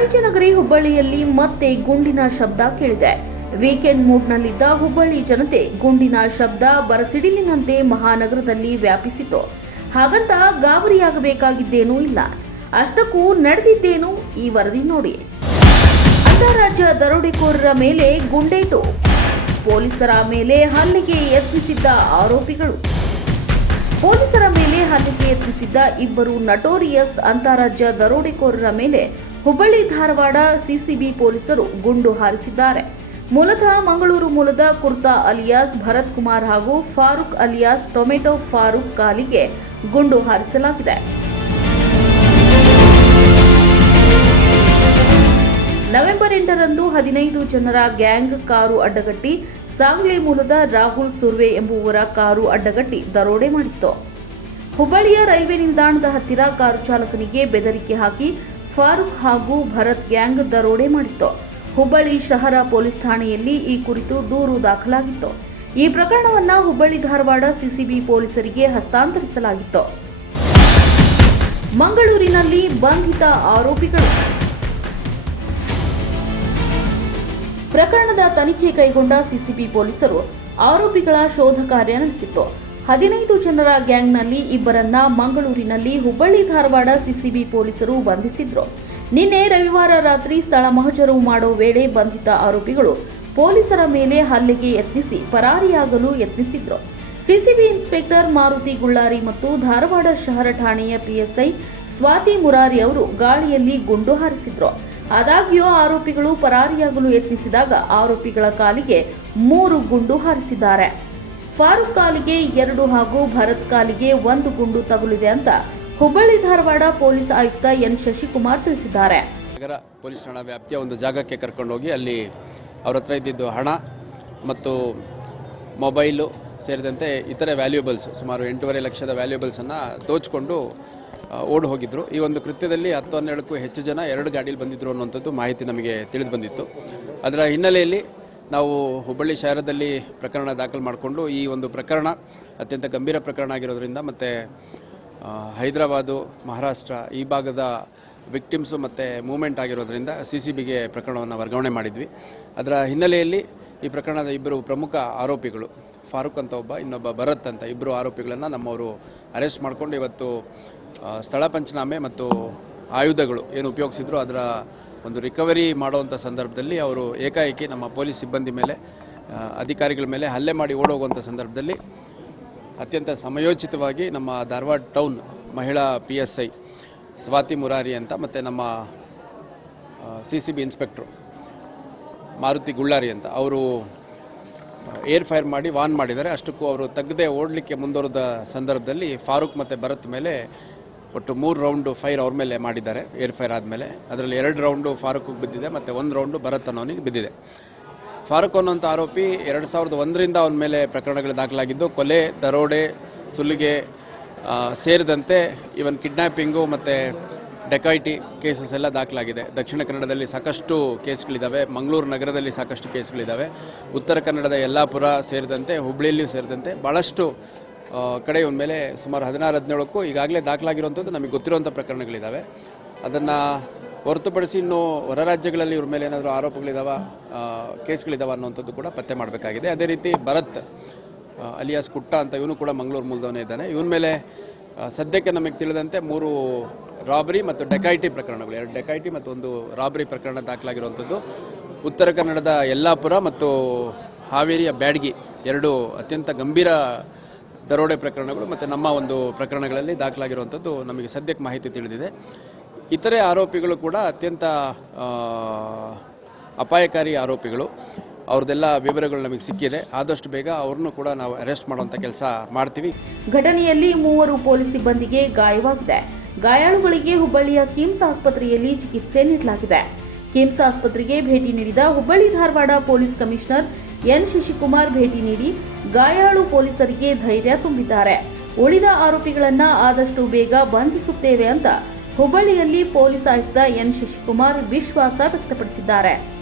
ವಾಣಿಜ್ಯನಗರಿ ಹುಬ್ಬಳ್ಳಿಯಲ್ಲಿ ಮತ್ತೆ ಗುಂಡಿನ ಶಬ್ದ ಕೇಳಿದೆ. ವೀಕೆಂಡ್ ಮೂಡ್ನಲ್ಲಿದ್ದ ಹುಬ್ಬಳ್ಳಿ ಜನತೆ ಗುಂಡಿನ ಶಬ್ದ ಬರಸಿಡಿಲಿನಂತೆ ಮಹಾನಗರದಲ್ಲಿ ವ್ಯಾಪಿಸಿತು ಹಾಗಂತ ಗಾಬರಿಯಾಗಬೇಕಾಗಿದ್ದೇನೂ ಇಲ್ಲ. ಅಷ್ಟಕ್ಕೂ ನಡೆದಿದ್ದೇನು ಈ ವರದಿ ನೋಡಿ. ಅಂತಾರಾಜ್ಯ ದರೋಡೆಕೋರರ ಮೇಲೆ ಗುಂಡೇಟು. ಪೊಲೀಸರ ಮೇಲೆ ಹಲ್ಲೆಗೆ ಯತ್ನಿಸಿದ್ದ ಆರೋಪಿಗಳು. ಪೊಲೀಸರ ಮೇಲೆ ಹಲ್ಲೆಗೆ ಯತ್ನಿಸಿದ್ದ ಇಬ್ಬರು ನಟೋರಿಯಸ್ ಅಂತಾರಾಜ್ಯ ದರೋಡೆಕೋರರ ಮೇಲೆ ಹುಬ್ಬಳ್ಳಿ, ಧಾರವಾಡ ಸಿಸಿಬಿ ಪೊಲೀಸರು ಗುಂಡು ಹಾರಿಸಿದ್ದಾರೆ. ಮೂಲತಃ ಮಂಗಳೂರು ಮೂಲದ ಕುರ್ತಾ ಅಲಿಯಾಸ್, ಭರತ್ ಕುಮಾರ್ ಹಾಗೂ ಫಾರೂಕ್ ಅಲಿಯಾಸ್, ಟೊಮೆಟೊ ಫಾರೂಕ್ ಕಾಲಿಗೆ ಗುಂಡು ಹಾರಿಸಲಾಗಿದೆ. ನವೆಂಬರ್ ಎಂಟರಂದು ಹದಿನೈದು ಜನರ ಗ್ಯಾಂಗ್ ಕಾರು ಅಡ್ಡಗಟ್ಟಿ, ಸಾಂಗ್ಲಿ ಮೂಲದ ರಾಹುಲ್ ಸುರ್ವೆ ಎಂಬುವರ ಕಾರು ಅಡ್ಡಗಟ್ಟಿ ದರೋಡೆ ಮಾಡಿತ್ತು. ಹುಬ್ಬಳ್ಳಿಯ ರೈಲ್ವೆ ನಿಲ್ದಾಣದ ಹತ್ತಿರ ಕಾರು ಚಾಲಕನಿಗೆ ಬೆದರಿಕೆ ಹಾಕಿ ಫಾರೂಕ್ ಹಾಗೂ ಭರತ್ ಗ್ಯಾಂಗ್ ದರೋಡೆ ಮಾಡಿತ್ತು. ಹುಬ್ಬಳ್ಳಿ ಶಹರ ಪೊಲೀಸ್ ಠಾಣೆಯಲ್ಲಿ ಈ ಕುರಿತು ದೂರು ದಾಖಲಾಗಿತ್ತು. ಈ ಪ್ರಕರಣವನ್ನು ಹುಬ್ಬಳ್ಳಿ ಧಾರವಾಡ ಸಿಸಿಬಿ ಪೊಲೀಸರಿಗೆ ಹಸ್ತಾಂತರಿಸಲಾಗಿತ್ತು. ಮಂಗಳೂರಿನಲ್ಲಿ ಬಂಧಿತ ಆರೋಪಿಗಳು. ಪ್ರಕರಣದ ತನಿಖೆ ಕೈಗೊಂಡ ಸಿಸಿಬಿ ಪೊಲೀಸರು ಆರೋಪಿಗಳ ಶೋಧ ಕಾರ್ಯ ನಡೆಸಿತ್ತು. ಹದಿನೈದು ಜನರ ಗ್ಯಾಂಗ್ನಲ್ಲಿ ಇಬ್ಬರನ್ನ ಮಂಗಳೂರಿನಲ್ಲಿ ಹುಬ್ಬಳ್ಳಿ ಧಾರವಾಡ ಸಿಸಿಬಿ ಪೊಲೀಸರು ಬಂಧಿಸಿದ್ರು. ನಿನ್ನೆ ರವಿವಾರ ರಾತ್ರಿ ಸ್ಥಳ ಮಹಜರು ಮಾಡೋ ವೇಳೆ ಬಂಧಿತ ಆರೋಪಿಗಳು ಪೊಲೀಸರ ಮೇಲೆ ಹಲ್ಲೆಗೆ ಯತ್ನಿಸಿ ಪರಾರಿಯಾಗಲು ಯತ್ನಿಸಿದ್ರು. ಸಿಸಿಬಿ ಇನ್ಸ್ಪೆಕ್ಟರ್ ಮಾರುತಿ ಗುಳ್ಳಾರಿ ಮತ್ತು ಧಾರವಾಡ ಶಹರ ಠಾಣೆಯ ಪಿಎಸ್ಐ ಸ್ವಾತಿ ಮುರಾರಿ ಅವರು ಗಾಳಿಯಲ್ಲಿ ಗುಂಡು ಹಾರಿಸಿದ್ರು. ಆದಾಗ್ಯೂ ಆರೋಪಿಗಳು ಪರಾರಿಯಾಗಲು ಯತ್ನಿಸಿದಾಗ ಆರೋಪಿಗಳ ಕಾಲಿಗೆ ಮೂರು ಗುಂಡು ಹಾರಿಸಿದ್ದಾರೆ. ಫಾರೂಕ್ ಕಾಲಿಗೆ ಎರಡು ಹಾಗೂ ಭರತ್ ಕಾಲಿಗೆ ಒಂದು ಗುಂಡು ತಗುಲಿದೆ ಅಂತ ಹುಬ್ಬಳ್ಳಿ ಧಾರವಾಡ ಪೊಲೀಸ್ ಆಯುಕ್ತ ಎನ್ ಶಶಿಕುಮಾರ್ ತಿಳಿಸಿದ್ದಾರೆ. ನಗರ ಪೊಲೀಸ್ ಠಾಣಾ ವ್ಯಾಪ್ತಿಯ ಒಂದು ಜಾಗಕ್ಕೆ ಕರ್ಕೊಂಡೋಗಿ ಅಲ್ಲಿ ಅವ್ರ ಹತ್ರ ಇದ್ದಿದ್ದು ಹಣ ಮತ್ತು ಮೊಬೈಲು ಸೇರಿದಂತೆ ಇತರೆ ವ್ಯಾಲ್ಯೂಬಲ್ಸ್ ಸುಮಾರು ಎಂಟೂವರೆ ಲಕ್ಷದ ವ್ಯಾಲ್ಯೂಬಲ್ಸನ್ನು ದೋಚಿಕೊಂಡು ಓಡಿ ಹೋಗಿದ್ರು. ಈ ಒಂದು ಕೃತ್ಯದಲ್ಲಿ ಹತ್ತು ಹನ್ನೆರಡಕ್ಕೂ ಹೆಚ್ಚು ಜನ ಎರಡು ಗಾಡೀಲಿ ಬಂದಿದ್ದರು ಅನ್ನುವಂಥದ್ದು ಮಾಹಿತಿ ನಮಗೆ ತಿಳಿದು ಬಂದಿತ್ತು. ಅದರ ಹಿನ್ನೆಲೆಯಲ್ಲಿ ನಾವು ಹುಬ್ಬಳ್ಳಿ ಶಹರದಲ್ಲಿ ಪ್ರಕರಣ ದಾಖಲು ಮಾಡಿಕೊಂಡು ಈ ಒಂದು ಪ್ರಕರಣ ಅತ್ಯಂತ ಗಂಭೀರ ಪ್ರಕರಣ ಆಗಿರೋದ್ರಿಂದ ಮತ್ತು ಹೈದರಾಬಾದು, ಮಹಾರಾಷ್ಟ್ರ ಈ ಭಾಗದ ವಿಕ್ಟಿಮ್ಸು ಮತ್ತು ಮೂಮೆಂಟ್ ಆಗಿರೋದ್ರಿಂದ ಸಿ ಸಿ ಬಿಗೆ ಪ್ರಕರಣವನ್ನು ವರ್ಗಾವಣೆ ಮಾಡಿದ್ವಿ. ಅದರ ಹಿನ್ನೆಲೆಯಲ್ಲಿ ಈ ಪ್ರಕರಣದ ಇಬ್ಬರು ಪ್ರಮುಖ ಆರೋಪಿಗಳು, ಫಾರೂಕ್ ಅಂತ ಒಬ್ಬ, ಇನ್ನೊಬ್ಬ ಭರತ್ ಅಂತ ಇಬ್ಬರು ಆರೋಪಿಗಳನ್ನು ನಮ್ಮವರು ಅರೆಸ್ಟ್ ಮಾಡಿಕೊಂಡು ಇವತ್ತು ಸ್ಥಳ ಪಂಚನಾಮೆ ಮತ್ತು ಆಯುಧಗಳು ಏನು ಉಪಯೋಗಿಸಿದ್ರು ಅದರ ಒಂದು ರಿಕವರಿ ಮಾಡುವಂಥ ಸಂದರ್ಭದಲ್ಲಿ ಅವರು ಏಕಾಏಕಿ ನಮ್ಮ ಪೊಲೀಸ್ ಸಿಬ್ಬಂದಿ ಮೇಲೆ ಅಧಿಕಾರಿಗಳ ಮೇಲೆ ಹಲ್ಲೆ ಮಾಡಿ ಓಡೋಗುವಂಥ ಸಂದರ್ಭದಲ್ಲಿ ಅತ್ಯಂತ ಸಮಯೋಚಿತವಾಗಿ ನಮ್ಮ ಧಾರವಾಡ ಟೌನ್ ಮಹಿಳಾ P S I Swati Murari ಅಂತ ಮತ್ತು ನಮ್ಮ C C B inspector Maruti Gullari ಅಂತ ಅವರು ಏರ್ ಫೈರ್ ಮಾಡಿ ವಾನ್ ಮಾಡಿದ್ದಾರೆ. ಅಷ್ಟಕ್ಕೂ ಅವರು ತೆಗೆದೇ ಓಡಲಿಕ್ಕೆ ಮುಂದುವರೆದ ಸಂದರ್ಭದಲ್ಲಿ ಫಾರೂಕ್ ಮತ್ತು ಭರತ್ ಮೇಲೆ ಒಟ್ಟು ಮೂರು ರೌಂಡು ಫೈರ್ ಅವ್ರ ಮೇಲೆ ಮಾಡಿದ್ದಾರೆ, ಏರ್ ಫೈರ್ ಆದಮೇಲೆ. ಅದರಲ್ಲಿ ಎರಡು ರೌಂಡು ಫಾರೂಕ್ಗೆ ಬಿದ್ದಿದೆ, ಮತ್ತು ಒಂದು ರೌಂಡು ಭರತ್ ಅನ್ನೋನಿಗೆ ಬಿದ್ದಿದೆ. ಫಾರೂಕ್ ಅನ್ನೋಂಥ ಆರೋಪಿ ಎರಡು ಸಾವಿರದ ಒಂದರಿಂದ ಅವನ ಮೇಲೆ ಪ್ರಕರಣಗಳು ದಾಖಲಾಗಿದ್ದು, ಕೊಲೆ, ದರೋಡೆ, ಸುಲಿಗೆ ಸೇರಿದಂತೆ ಇವನ್ ಕಿಡ್ನ್ಯಾಪಿಂಗು ಮತ್ತು ಡೆಕಾಯಿಟಿ ಕೇಸಸ್ ಎಲ್ಲ ದಾಖಲಾಗಿದೆ. ದಕ್ಷಿಣ ಕನ್ನಡದಲ್ಲಿ ಸಾಕಷ್ಟು ಕೇಸ್ಗಳಿದ್ದಾವೆ ಮಂಗಳೂರು ನಗರದಲ್ಲಿ ಸಾಕಷ್ಟು ಕೇಸ್ಗಳಿದ್ದಾವೆ ಉತ್ತರ ಕನ್ನಡದ ಯಲ್ಲಾಪುರ ಸೇರಿದಂತೆ ಹುಬ್ಬಳ್ಳಿಯಲ್ಲಿಯೂ ಸೇರಿದಂತೆ ಭಾಳಷ್ಟು ಕಡೆ ಇವನ ಮೇಲೆ ಸುಮಾರು ಹದಿನಾರು, ಹದಿನೇಳಕ್ಕೂ ಈಗಾಗಲೇ ದಾಖಲಾಗಿರುವಂಥದ್ದು ನಮಗೆ ಗೊತ್ತಿರುವಂಥ ಪ್ರಕರಣಗಳಿದ್ದಾವೆ ಅದನ್ನು ಹೊರತುಪಡಿಸಿ ಇನ್ನೂ ಹೊರ ರಾಜ್ಯಗಳಲ್ಲಿ ಇವ್ರ ಮೇಲೆ ಏನಾದರೂ ಆರೋಪಗಳಿದಾವ ಕೇಸ್ಗಳಿದಾವ ಅನ್ನುವಂಥದ್ದು ಕೂಡ ಪತ್ತೆ ಮಾಡಬೇಕಾಗಿದೆ. ಅದೇ ರೀತಿ ಭರತ್ ಅಲಿಯಾಸ್ ಕುಟ್ಟ ಅಂತ ಇವನು ಕೂಡ ಮಂಗಳೂರು ಮೂಲದವನೇ ಇದ್ದಾನೆ. ಇವನ ಮೇಲೆ ಸದ್ಯಕ್ಕೆ ನಮಗೆ ತಿಳಿದಂತೆ ಮೂರು ರಾಬರಿ ಮತ್ತು ಡೆಕಾಯಿಟಿ ಪ್ರಕರಣಗಳು, ಎರಡು ಡೆಕಾಯಿಟಿ ಮತ್ತು ಒಂದು ರಾಬರಿ ಪ್ರಕರಣ ದಾಖಲಾಗಿರುವಂಥದ್ದು. ಉತ್ತರ ಕನ್ನಡದ ಯಲ್ಲಾಪುರ ಮತ್ತು ಹಾವೇರಿಯ ಬ್ಯಾಡ್ಗಿ, ಎರಡು ಅತ್ಯಂತ ಗಂಭೀರ ದರೋಡೆ ಪ್ರಕರಣಗಳು ಮತ್ತು ನಮ್ಮ ಒಂದು ಪ್ರಕರಣಗಳಲ್ಲಿ ದಾಖಲಾಗಿರುವಂಥದ್ದು ನಮಗೆ ಸದ್ಯಕ್ಕೆ ಮಾಹಿತಿ ತಿಳಿದಿದೆ. ಇತರೆ ಆರೋಪಿಗಳು ಕೂಡ ಅತ್ಯಂತ ಅಪಾಯಕಾರಿ ಆರೋಪಿಗಳು. ಅವ್ರದ್ದೆಲ್ಲ ವಿವರಗಳು ನಮಗೆ ಸಿಕ್ಕಿದೆ. ಆದಷ್ಟು ಬೇಗ ಅವ್ರನ್ನೂ ಕೂಡ ನಾವು ಅರೆಸ್ಟ್ ಮಾಡುವಂಥ ಕೆಲಸ ಮಾಡ್ತೀವಿ. ಘಟನೆಯಲ್ಲಿ ಮೂವರು ಪೊಲೀಸ್ ಸಿಬ್ಬಂದಿಗೆ ಗಾಯವಾಗಿದೆ. ಗಾಯಾಳುಗಳಿಗೆ ಹುಬ್ಬಳ್ಳಿಯ ಕಿಮ್ಸ್ ಆಸ್ಪತ್ರೆಯಲ್ಲಿ ಚಿಕಿತ್ಸೆ ನೀಡಲಾಗಿದೆ. ಕಿಮ್ಸ್ ಆಸ್ಪತ್ರೆಗೆ ಭೇಟಿ ನೀಡಿದ Hubballi Dharwad police commissioner N Shashikumar ಭೇಟಿ ನೀಡಿ ಗಾಯಾಳು ಪೊಲೀಸರಿಗೆ ಧೈರ್ಯ ತುಂಬಿದ್ದಾರೆ. ಉಳಿದ ಆರೋಪಿಗಳನ್ನ ಆದಷ್ಟು ಬೇಗ ಬಂಧಿಸುತ್ತೇವೆ ಅಂತ ಹುಬ್ಬಳ್ಳಿಯಲ್ಲಿ ಪೊಲೀಸ್ ಆಯುಕ್ತ ಎನ್ ಶಶಿಕುಮಾರ್ ವಿಶ್ವಾಸ ವ್ಯಕ್ತಪಡಿಸಿದ್ದಾರೆ.